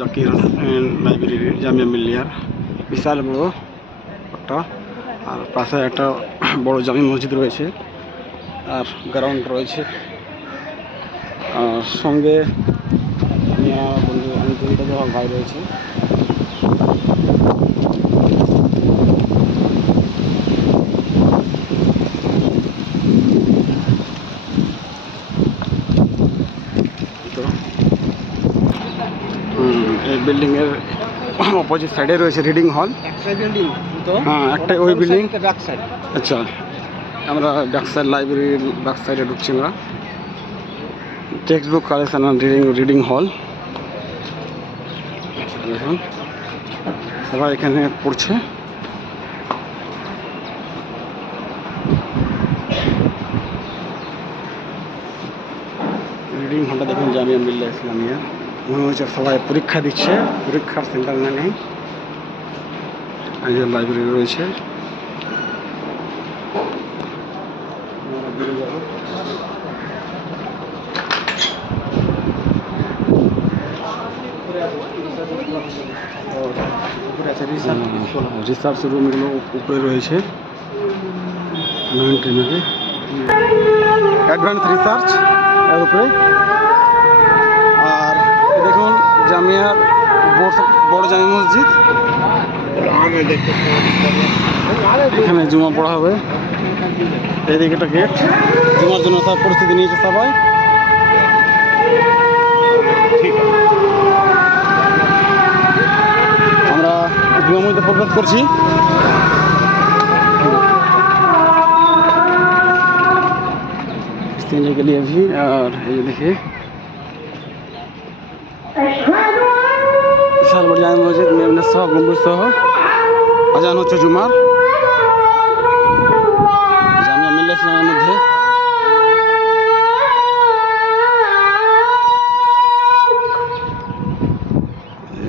Zakir Hossain library Jamia মিলিয়ার বিশাল বড় একটা, আর পাশে একটা বড় জামি মসজিদ রয়েছে, আর গ্রাউন্ড রয়েছে, আর সঙ্গে বন্ধু ভাই রয়েছে। এই বিল্ডিং এর অপোজিট সাইডে রয়েছে রিডিং হল। হ্যাঁ, একটাই ওই বিল্ডিং। আচ্ছা, আমরা ব্যাক সাইড লাইব্রেরির ব্যাক সাইডে ঢুকছি। আমরা টেক্সট বুক কালেকশন রিডিং হল। দেখুন সবাই এখানে পড়ছে। রিডিং হলটা দেখুন, জামিয়া মিল্লিয়া ইসলামিয়া। মনে হচ্ছে সবাই পরীক্ষা দিচ্ছে, পরীক্ষার সেন্টার নেই। লাইব্রেরি রয়েছে। রিসার্চ রুমগুলো উপরে রয়েছে, অ্যাডভান্স রিসার্চ এর উপরে। আর দেখুন জামিয়ার বড় জামি মসজিদ, এখানে জুমা পড়া হবে। এইদিকে একটা গেট, জুমার জন্য সব পরিস্থিতি নিয়েছে সবাই। আমরা জুমার মধ্যে প্রবেশ করছি। के लिए भी। और ये देखिए विशाल बड़ जामी मस्जिद में सह गम्बुज सह अजान होच्छे जुमार জামিয়া মিল্লিয়া ইসলামিয়ার মধ্যে।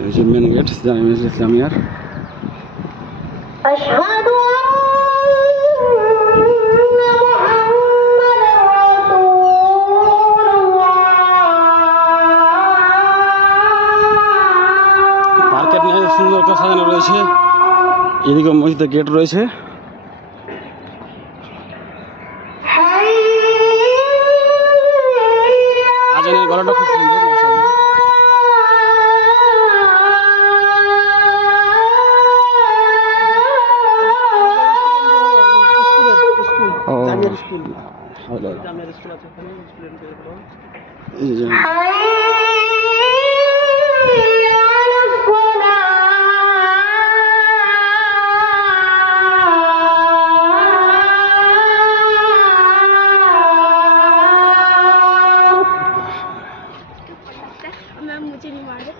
এই যে মেন গেট জামিয়া মিল্লিয়া ইসলামিয়ার। মার্কেট নিয়ে সুন্দর করে সাজানো রয়েছে। এদিকে মসজিদের গেট রয়েছে। আজানের গলাটা খুব সুন্দর, মাশাআল্লাহ। मुझे नहीं मारे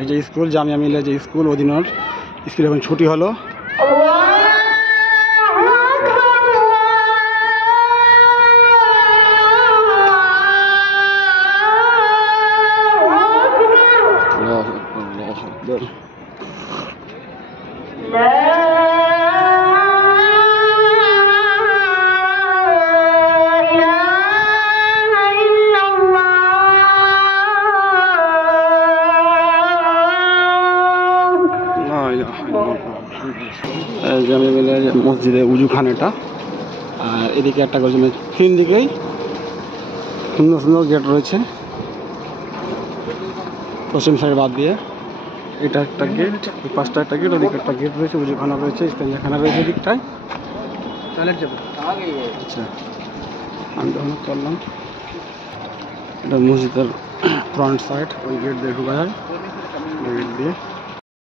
এই যে স্কুল জামিয়া মিল্লিয়া যে স্কুল, অধীনের স্কুল এখন ছুটি হলো। জামিয়া মিল্লিয়া মসজিদে উজুখান এটা। আর এদিকে একটা করছে, তিন দিকেই সুন্দর সুন্দর গেট রয়েছে। পশ্চিম সাইড বাদ দিয়ে এটা একটা গেট, এই পাঁচটা একটা গেট, ওদিকে একটা গেট রয়েছে, উজুখানা রয়েছে, স্টেঞ্জাখানা রয়েছে এদিকটায়। আচ্ছা, আমি তখন চললাম। এটা মসজিদের ফ্রন্ট সাইড, ওই গেট দিয়ে ঢোকা যায়, ওই গেট দিয়ে।